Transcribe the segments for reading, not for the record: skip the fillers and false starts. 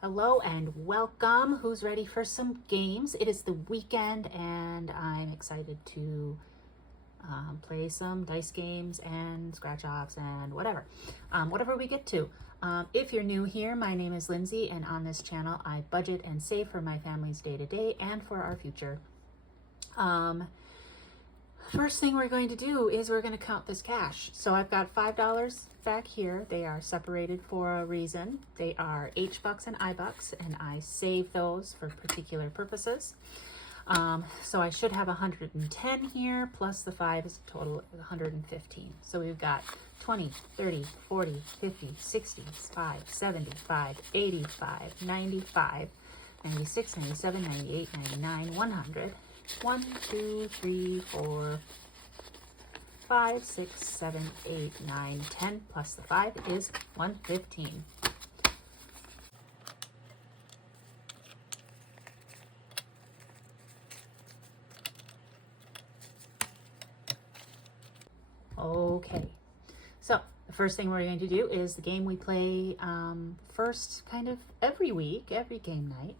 Hello and welcome. Who's ready for some games? It is the weekend and I'm excited to play some dice games and scratch offs and whatever we get to. If you're new here, my name is Lindsay, and on this channel I budget and save for my family's day-to-day and for our future. First thing we're going to do is we're going to count this cash. So I've got $5 back here. They are separated for a reason. They are H-Bucks and I-Bucks, and I save those for particular purposes. So I should have 110 here, plus the 5 is a total of 115. So we've got 20, 30, 40, 50, 65, 75, 85, 95, 96, 97, 98, 99, 100. 1, 2, 3, 4, 5, 6, 7, 8, 9, 10, plus the 5 is 115. Okay, so the first thing we're going to do is the game we play first kind of every week, every game night.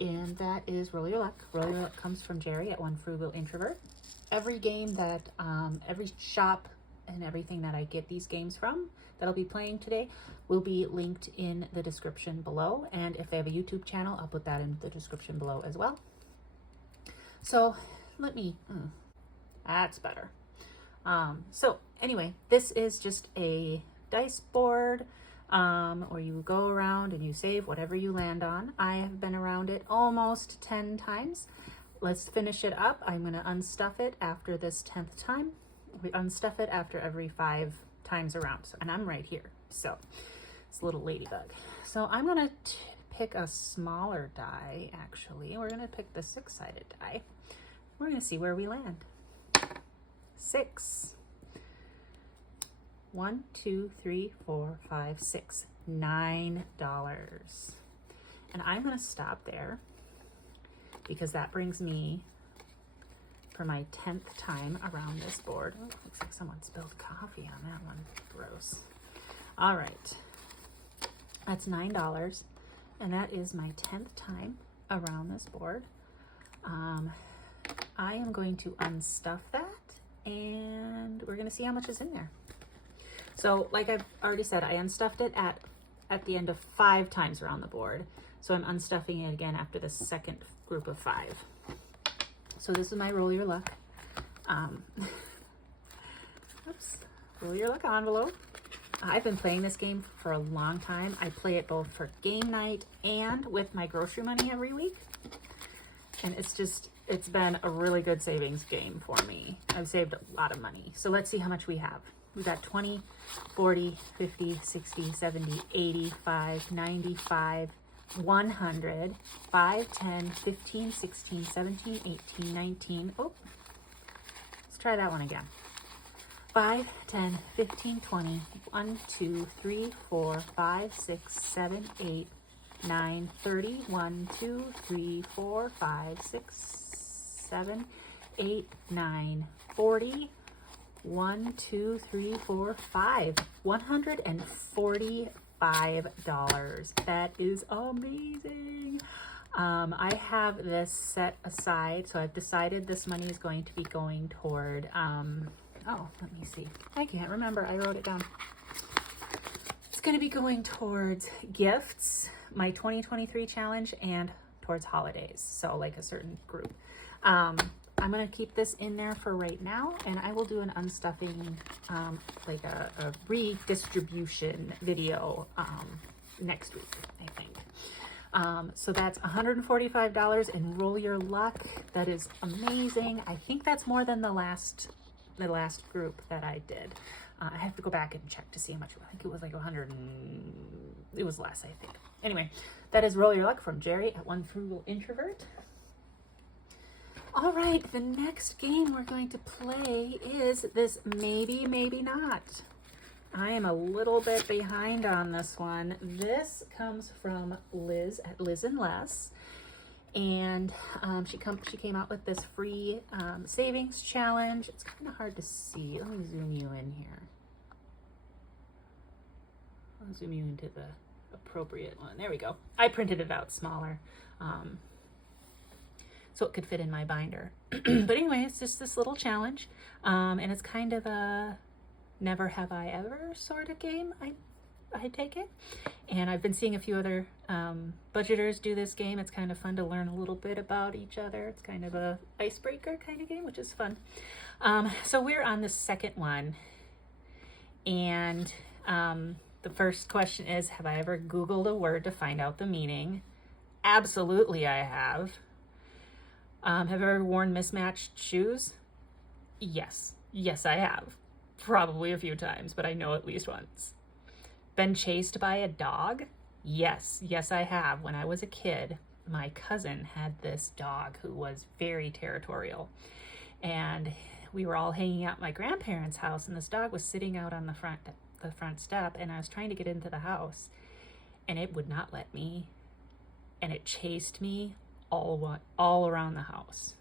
And that is Roll Your Luck. Roll Your Luck comes from Jerry at One Frugal Introvert. Every game that, every shop and everything that I get these games from that I'll be playing today will be linked in the description below. And if they have a YouTube channel, I'll put that in the description below as well. So let me, that's better. So anyway, this is just a dice board. Or you go around and you save whatever you land on. I have been around it almost 10 times. Let's finish it up. I'm going to unstuff it after this 10th time. We unstuff it after every 5 times around. So, and I'm right here. So it's a little ladybug. So I'm going to pick a smaller die, actually. We're going to pick the 6-sided die. We're going to see where we land. 6. 1, 2, 3, 4, 5, 6, $9. And I'm going to stop there because that brings me for my 10th time around this board. Oh, looks like someone spilled coffee on that one. Gross. All right. That's $9. And that is my 10th time around this board. I am going to unstuff that and we're going to see how much is in there. So like I've already said, I unstuffed it at the end of 5 times around the board. So I'm unstuffing it again after the second group of 5. So this is my Roll Your Luck. Oops, Roll Your Luck envelope. I've been playing this game for a long time. I play it both for game night and with my grocery money every week. And it's been a really good savings game for me. I've saved a lot of money. So let's see how much we have. We got 20, 40, 50, 60, 70, 85, 95, 100, 5, 10, 15, 16, 17, 18, 19. Oh, let's try that one again. 5, 10, 15, 20, 1, 2, 3, 4, 5, 6, 7, 8, 9, 30, 1, 2, 3, 4, 5, 6, 7, 8, 9, 40, 1, 2, 3, 4, 5, $145. That is amazing. I have this set aside, so I've decided this money is going to be going toward, oh, let me see. I can't remember. I wrote it down. It's going to be going towards gifts, my 2023 challenge, and towards holidays. So like a certain group. I'm going to keep this in there for right now, and I will do an unstuffing, like a redistribution video next week, I think. So that's $145 and Roll Your Luck. That is amazing. I think that's more than the last group that I did. I have to go back and check to see how much. I think it was like 100 and it was less, I think. Anyway, that is Roll Your Luck from Jerry at One Frugal Introvert. All right, the next game we're going to play is this Maybe, Maybe Not. I am a little bit behind on this one. This comes from Liz at Liz and Less. And she came out with this free savings challenge. It's kind of hard to see. Let me zoom you in here. I'll zoom you into the appropriate one. There we go. I printed it out smaller so it could fit in my binder. But anyway, it's just this little challenge, and it's kind of a never have I ever sort of game, I take it. And I've been seeing a few other budgeters do this game. It's kind of fun to learn a little bit about each other. It's kind of a icebreaker kind of game, which is fun. So we're on the second one, and the first question is, have I ever Googled a word to find out the meaning? Absolutely I have. Have I ever worn mismatched shoes? Yes. Yes, I have. Probably a few times, but I know at least once. Been chased by a dog? Yes. Yes, I have. When I was a kid, my cousin had this dog who was very territorial. And we were all hanging out at my grandparents' house, and this dog was sitting out on the front step, and I was trying to get into the house, and it would not let me, and it chased me all around the house,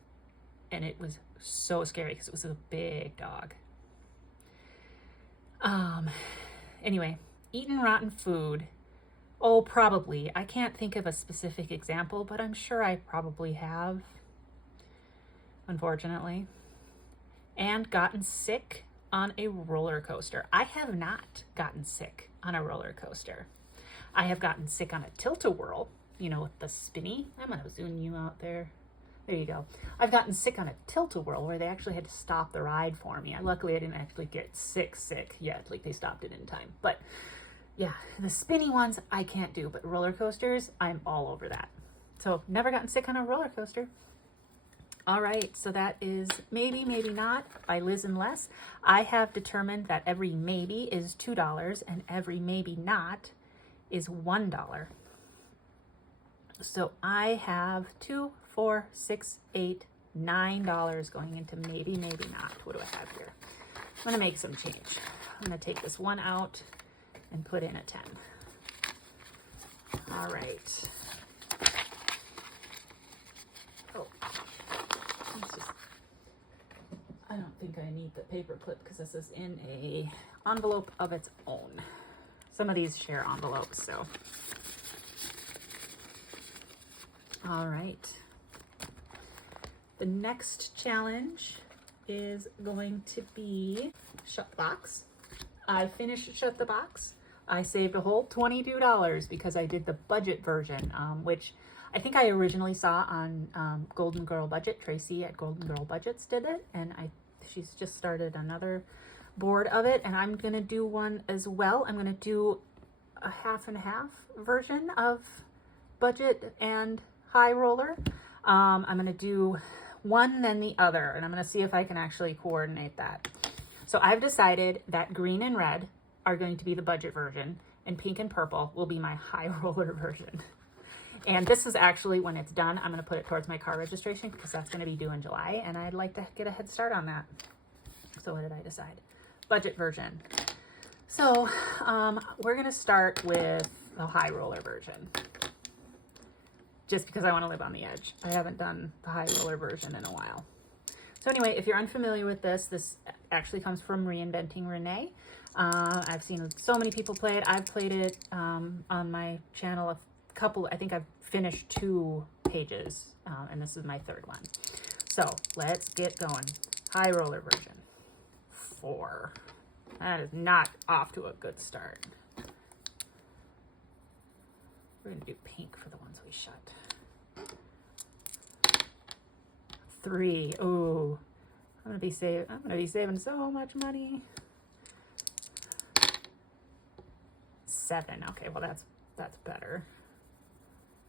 and it was so scary because it was a big dog. Anyway, eaten rotten food. Oh, probably. I can't think of a specific example, but I'm sure I probably have, unfortunately. And gotten sick on a roller coaster. I have not gotten sick on a roller coaster. I have gotten sick on a tilt-a-whirl, you know, with the spinny. I'm going to zoom you out there. There you go. I've gotten sick on a tilt-a-whirl where they actually had to stop the ride for me. Luckily, I didn't actually get sick yet. Like, they stopped it in time. But yeah, the spinny ones I can't do, but roller coasters, I'm all over that. So never gotten sick on a roller coaster. All right, so that is Maybe, Maybe Not by Liz and Les. I have determined that every maybe is $2 and every maybe not is $1. So I have $2, $4, $6, $8, $9 going into Maybe, Maybe Not. What do I have here? I'm gonna make some change. I'm gonna take this one out and put in a 10. All right. Oh, I don't think I need the paper clip because this is in a envelope of its own. Some of these share envelopes, so. All right. The next challenge is going to be Shut the Box. I finished Shut the Box. I saved a whole $22 because I did the budget version, which I think I originally saw on Golden Girl Budget. Tracey at Golden Girl Budgets did it, and she's just started another board of it, and I'm gonna do one as well. I'm gonna do a half and half version of budget and high roller. I'm gonna do one then the other, and I'm gonna see if I can actually coordinate that. So I've decided that green and red are going to be the budget version, and pink and purple will be my high roller version. And this is actually, when it's done, I'm going to put it towards my car registration because that's going to be due in July, and I'd like to get a head start on that. So what did I decide? Budget version. So we're going to start with the high roller version, just because I want to live on the edge. I haven't done the high roller version in a while. So anyway, if you're unfamiliar with this actually comes from Reinventing Rene. I've seen so many people play it. I've played it on my channel a couple. I think I've finished 2 pages, and this is my 3rd one. So let's get going. High roller version. 4. That is not off to a good start. We're gonna do pink for the ones we shut. 3. Ooh, I'm gonna be saving so much money. 7. Okay, well that's better.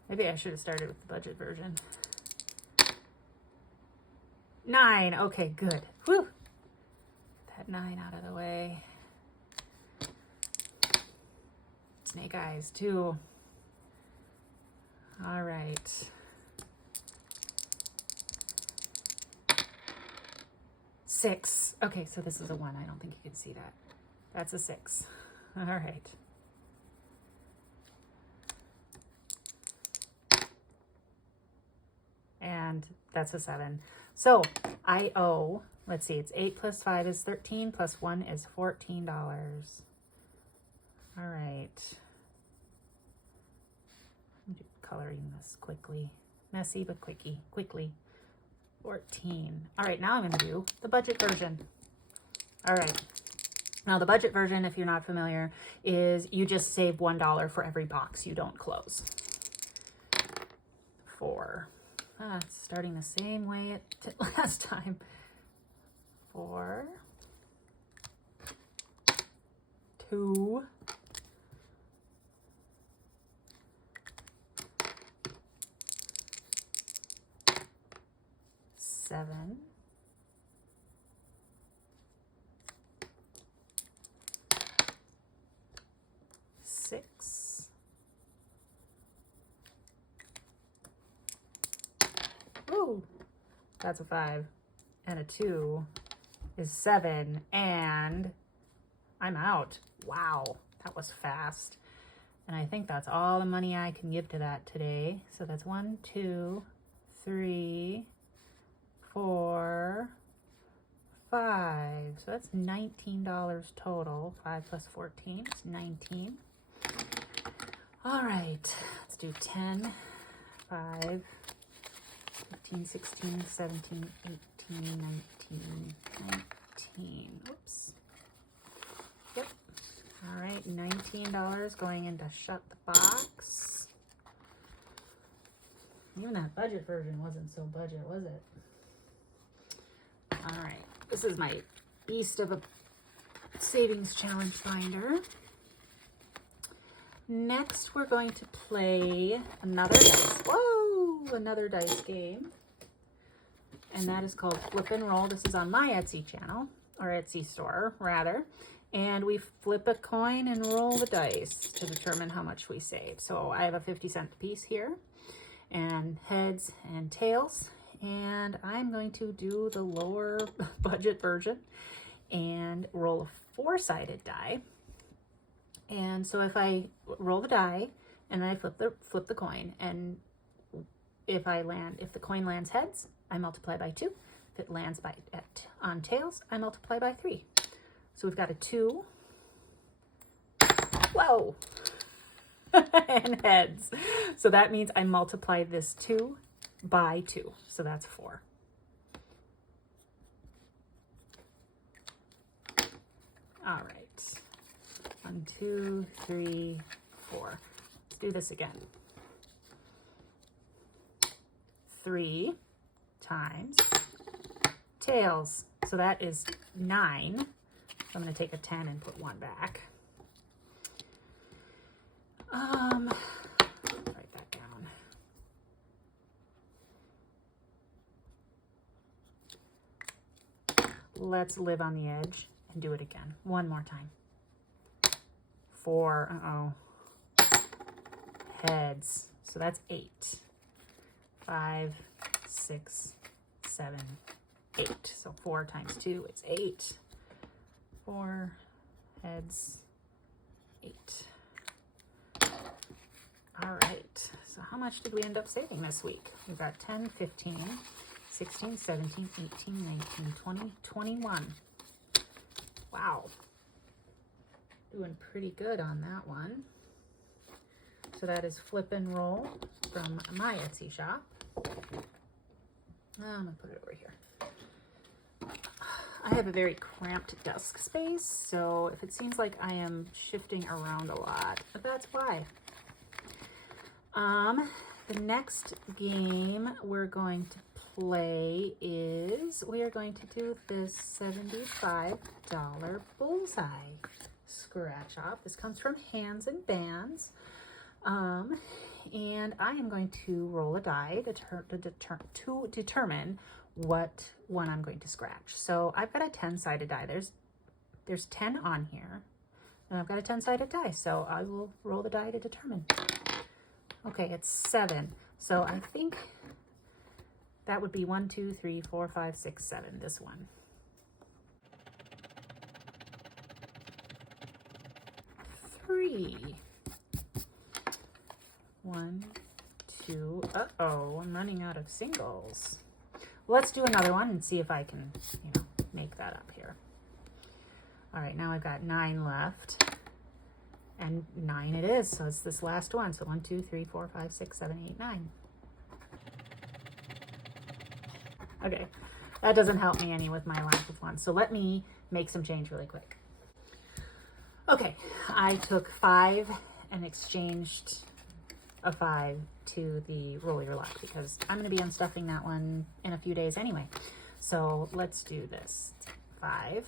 Maybe I should have started with the budget version. 9. Okay, good. Whew. That 9 out of the way. Snake eyes, 2. All right. 6. Okay, so this is a 1. I don't think you can see that. That's a 6. All right. And that's a 7. So I owe, let's see, it's 8 plus 5 is 13 plus 1 is $14. All right. coloring this quickly. Messy, but quickly. 14. All right, now I'm going to do the budget version. All right. Now the budget version, if you're not familiar, is you just save $1 for every box you don't close. 4. It's starting the same way it did last time. 4. 2. 7. 6. Ooh, that's a 5. And a 2 is 7. And I'm out. Wow, that was fast. And I think that's all the money I can give to that today. So that's 1, 2, 3, 4, 5. So that's $19 total. 5 plus 14 is 19. All right, let's do 10, 5, 15, 16, 17, 18, 19, 19. Oops. Yep. All right, $19 going into shut the box. Even that budget version wasn't so budget, was it? All right, this is my beast of a savings challenge binder. Next, we're going to play another dice. Whoa, another dice game. And that is called Flip and Roll. This is on my Etsy channel, or Etsy store, rather. And we flip a coin and roll the dice to determine how much we save. So I have a 50-cent piece here, and heads and tails. And I'm going to do the lower budget version and roll a 4-sided die. And so if I roll the die and then I flip the coin, and if the coin lands heads, I multiply by 2. If it lands on tails, I multiply by 3. So we've got a 2. Whoa! And heads. So that means I multiply this 2 by 2. So that's 4. All right. 1, 2, 3, 4. Let's do this again. 3 times tails. So that is 9. So I'm going to take a 10 and put 1 back. Write that down. Let's live on the edge and do it again. One more time. 4, heads. So that's 8. 5, 6, 7, 8. So 4 times 2 is 8. 4 heads, 8. All right. So how much did we end up saving this week? We've got 10, 15, 16, 17, 18, 19, 20, 21. Wow. Doing pretty good on that one. So that is Flip and Roll from my Etsy shop. I'm gonna put it over here. I have a very cramped desk space, so if it seems like I am shifting around a lot, that's why. The next game we're going to play is, we are going to do this $75 Bullseye scratch off. This comes from Hands and Bands. And I am going to roll a die to determine what one I'm going to scratch. So I've got a 10-sided die. There's 10 on here, and I've got a 10-sided die. So I will roll the die to determine. Okay, it's 7. So I think that would be 1, 2, 3, 4, 5, 6, 7. This one. 3. 1, 2. Uh-oh, I'm running out of singles. Let's do another one and see if I can, make that up here. All right, now I've got 9 left. And 9 it is, so it's this last one. So 1, 2, 3, 4, 5, 6, 7, 8, 9. Okay, that doesn't help me any with my lack of ones. So let me make some change really quick. Okay, I took 5 and exchanged a 5 to the roll your luck because I'm going to be unstuffing that one in a few days anyway. So let's do this. 5,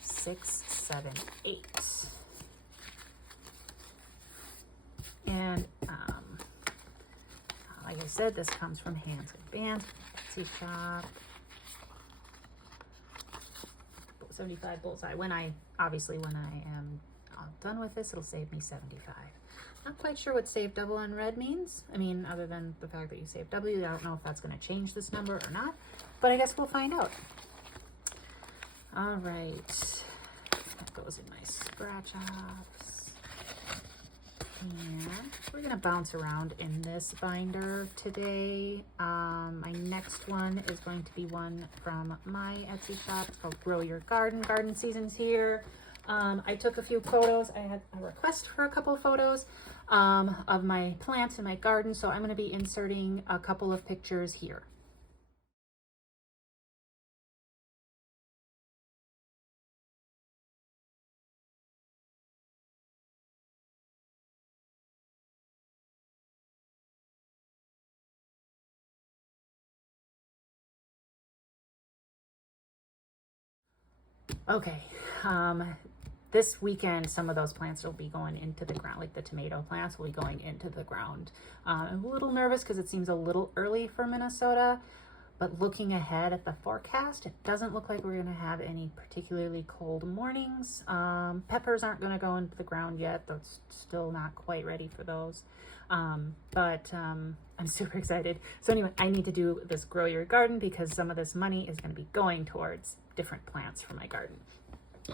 6, 7, 8. And like I said, this comes from Hands and Bands, Etsy shop. 75 Bullseye. When I am all done with this, it'll save me 75. Not quite sure what save double on red means. I mean, other than the fact that you save W, I don't know if that's going to change this number or not, but I guess we'll find out. All right, that goes in my scratch offs. And we're going to bounce around in this binder today. My next one is going to be one from my Etsy shop. It's called Grow Your Garden. Garden season's here. I took a few photos. I had a request for a couple of photos of my plants in my garden, so I'm going to be inserting a couple of pictures here. Okay, this weekend, some of those plants will be going into the ground, like the tomato plants will be going into the ground. I'm a little nervous because it seems a little early for Minnesota, but looking ahead at the forecast, it doesn't look like we're going to have any particularly cold mornings. Peppers aren't going to go into the ground yet. That's still not quite ready for those. But I'm super excited. So anyway, I need to do this Grow Your Garden because some of this money is going to be going towards different plants for my garden.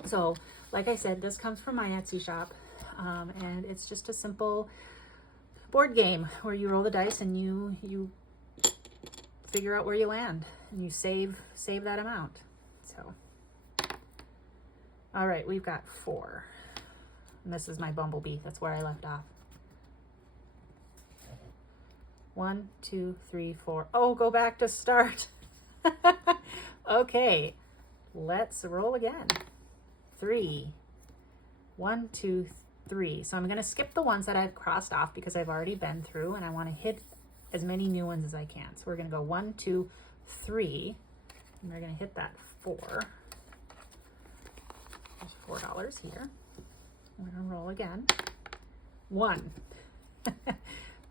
So like I said, this comes from my Etsy shop, and it's just a simple board game where you roll the dice and you figure out where you land and you save that amount. So all right, we've got 4, and this is my bumblebee. That's where I left off. 1, 2, 3, 4. Oh, go back to start. Okay, let's roll again. 3, 1, 2, 3. So I'm going to skip the ones that I've crossed off because I've already been through and I want to hit as many new ones as I can. So we're going to go 1, 2, 3, and we're going to hit that 4. There's $4 here. We're going to roll again. 1.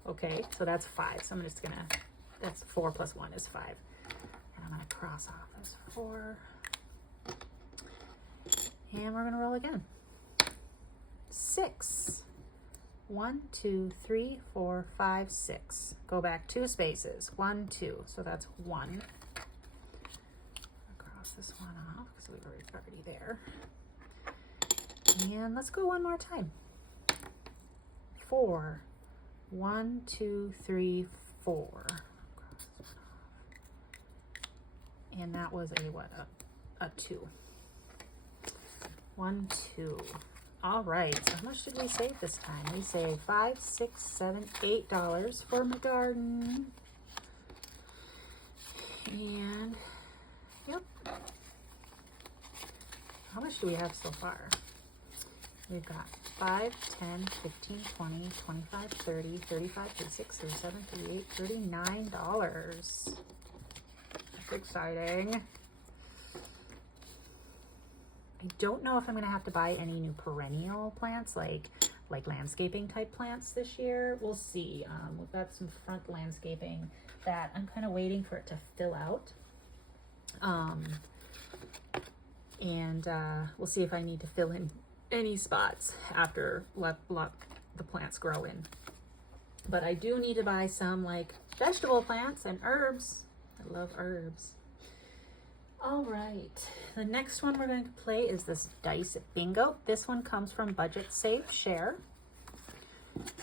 Okay, so that's 5. So I'm just going to, that's 4 plus 1 is 5. And I'm going to cross off as 4. And we're going to roll again. 6. 1, 2, 3, 4, 5, 6. Go back 2 spaces. 1, 2. So that's 1. Cross this one off because we were already there. And let's go one more time. 4. 1, 2, 3, 4. Cross this one off. And that was a what? A 2. 1, 2. All right, so how much did we save this time? We saved $5, $6, $7, $8 for my garden. And, yep. How much do we have so far? We've got 5, 10, 15, 20, 25, 30, 35, 36, 37, 38, $39. That's exciting. I don't know if I'm going to have to buy any new perennial plants like landscaping type plants this year. We'll see. We've got some front landscaping that I'm kind of waiting for it to fill out. And we'll see if I need to fill in any spots after let the plants grow in. But I do need to buy some like vegetable plants and herbs. I love herbs. All right, the next one we're going to play is this Dice Bingo. This one comes from BudgetSaveShare. If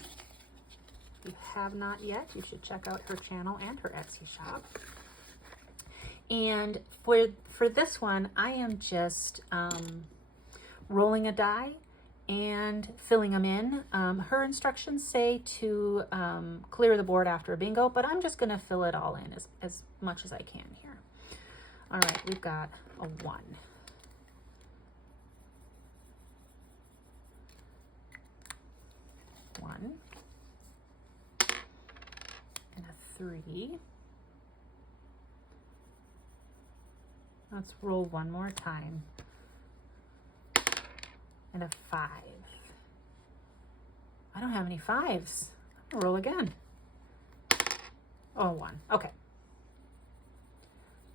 you have not yet, you should check out her channel and her Etsy shop. And for this one, I am just rolling a die and filling them in. Her instructions say to clear the board after a bingo, but I'm just going to fill it all in as much as I can here. All right, we've got a 1. And a 3. Let's roll one more time. And a 5. I don't have any 5s. I'm gonna roll again. Oh, 1. Okay.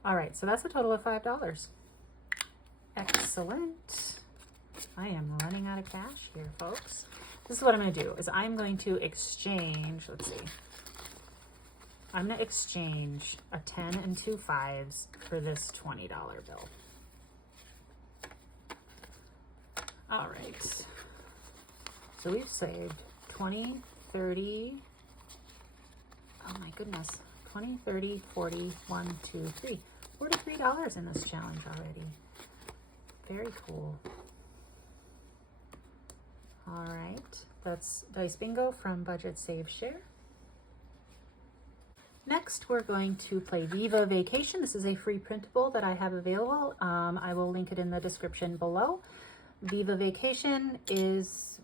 All right, so that's a total of $5. Excellent. I am running out of cash here, folks. This is what I'm going to do, is I'm going to exchange, let's see. I'm going to exchange a 10 and 2 5s for this $20 bill. All right. So we've saved 20, 30, oh my goodness, 20, 30, 40, 1, 2, 3. $43 in this challenge already. Very cool. All right, that's Dice Bingo from BudgetSaveShare. Next, we're going to play Viva Vacation. This is a free printable that I have available. I will link it in the description below. Viva Vacation is,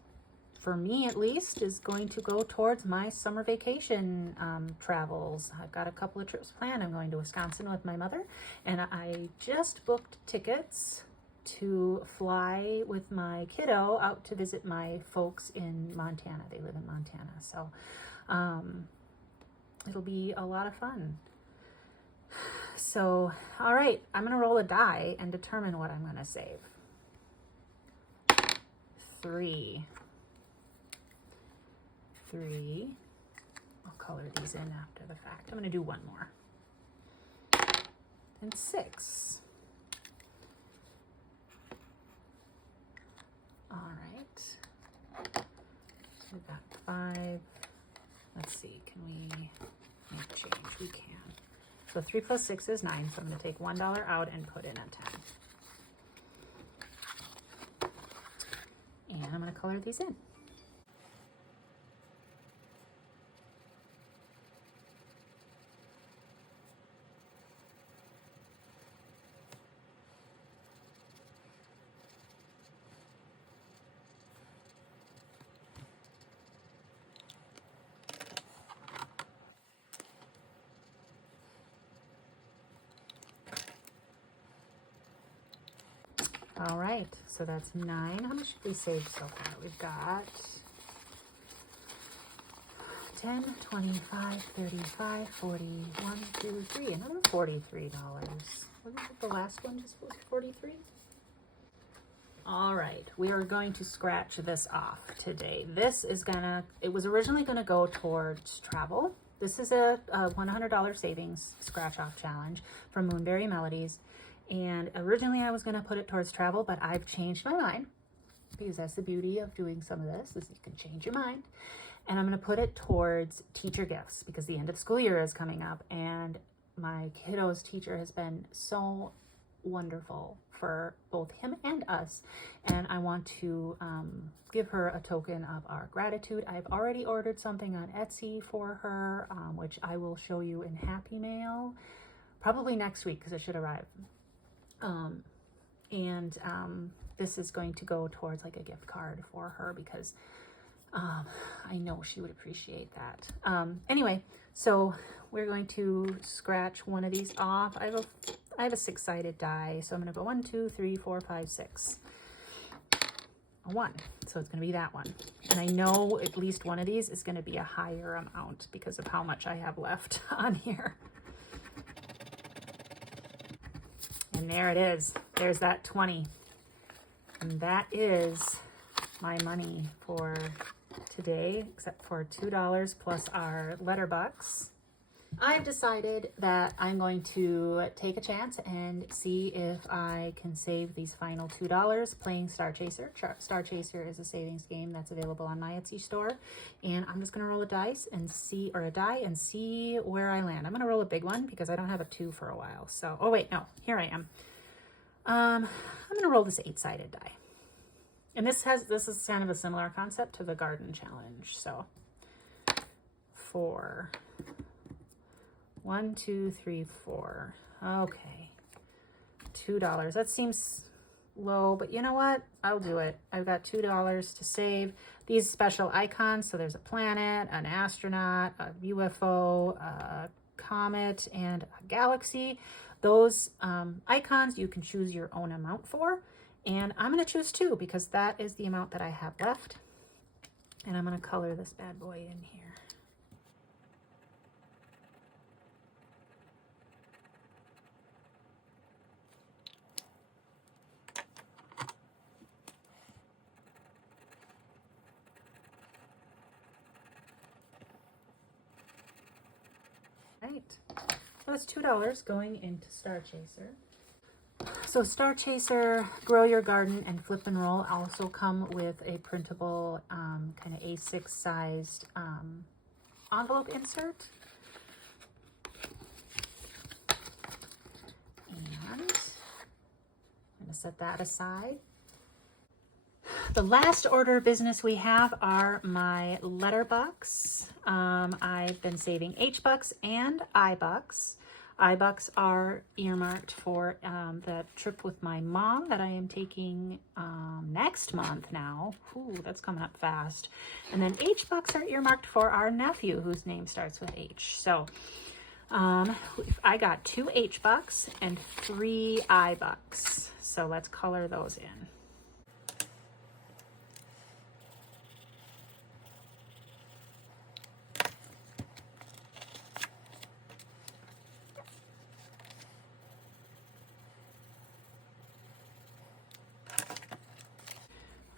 for me at least, is going to go towards my summer vacation travels. I've got a couple of trips planned. I'm going to Wisconsin with my mother, and I just booked tickets to fly with my kiddo out to visit my folks in Montana. They live in Montana, so it'll be a lot of fun. So, all right, I'm gonna roll a die and determine what I'm gonna save. 3. I'll color these in after the fact. I'm gonna do one more. And 6. All right, so we've got 5. Let's see, can we make a change? We can. So 3 plus 6 is 9, so I'm going to take $1 out and put in a 10. And I'm going to color these in. All right, so that's 9. How much did we save so far? We've got 10, 25, 35, 40, 1, 2, 3, another $43. Wasn't it the last one just was 43? All right, we are going to scratch this off today. This is it was originally gonna go towards travel. This is a $100 savings scratch off challenge from Moon Berry Melodies. And originally I was going to put it towards travel, but I've changed my mind, because that's the beauty of doing some of this, is you can change your mind. And I'm going to put it towards teacher gifts, because the end of school year is coming up, and my kiddo's teacher has been so wonderful for both him and us. And I want to give her a token of our gratitude. I've already ordered something on Etsy for her, which I will show you in Happy Mail, probably next week, because it should arrive. This is going to go towards like a gift card for her, because I know she would appreciate that. Anyway, so we're going to scratch one of these off. I have a 6-sided die, so I'm going to go 1, 2, 3, 4, 5, 6. A 1, so it's going to be that one. And I know at least one of these is going to be a higher amount because of how much I have left on here. And there it is. There's that 20. And that is my money for today, except for $2 plus our Letterbox. I've decided that I'm going to take a chance and see if I can save these final $2 playing Star Chaser. Star Chaser is a savings game that's available on my Etsy store. And I'm just going to roll a dice and see, or a die, and see where I land. I'm going to roll a big one because I don't have a 2 for a while. So, oh wait, no, here I am. I'm going to roll this 8-sided die. And this is kind of a similar concept to the garden challenge. So 4, 1, 2, 3, 4. Okay, $2. That seems low, but you know what? I'll do it. I've got $2 to save. These special icons. So there's a planet, an astronaut, a UFO, a comet, and a galaxy. Those icons you can choose your own amount for. And I'm going to choose 2 because that is the amount that I have left. And I'm going to color this bad boy in here. Right. So that's $2 going into Star Chaser. So Star Chaser, Grow Your Garden, and Flip and Roll also come with a printable kind of A6 sized envelope insert. And I'm going to set that aside. The last order of business we have are my Letterbox. I've been saving H-Bucks and I-Bucks. I-Bucks are earmarked for the trip with my mom that I am taking next month now. Ooh, that's coming up fast. And then H-Bucks are earmarked for our nephew whose name starts with H. So I got 2 H-Bucks and 3 I-Bucks. So let's color those in.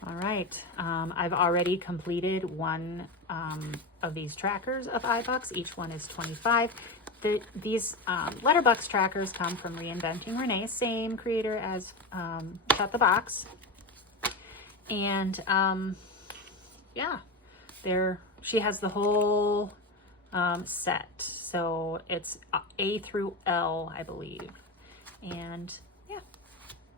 All right, I've already completed one of these trackers of iBucks. Each one is 25. These Letterbox trackers come from Reinventing Rene, same creator as Shut the Box. And yeah, she has the whole set. So it's A through L, I believe. And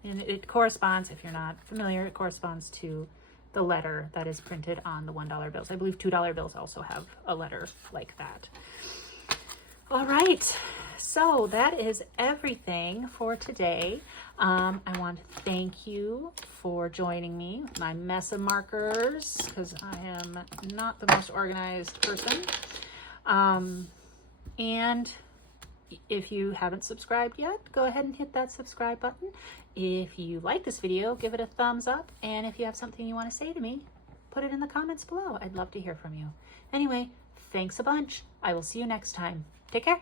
and it corresponds, if you're not familiar, it corresponds to the letter that is printed on the $1 bills. I believe $2 bills also have a letter like that. All right, so that is everything for today. I want to thank you for joining me. My mess of markers, because I am not the most organized person. And if you haven't subscribed yet, go ahead and hit that subscribe button. If you like this video, give it a thumbs up. And if you have something you want to say to me, put it in the comments below. I'd love to hear from you. Anyway, thanks a bunch. I will see you next time. Take care.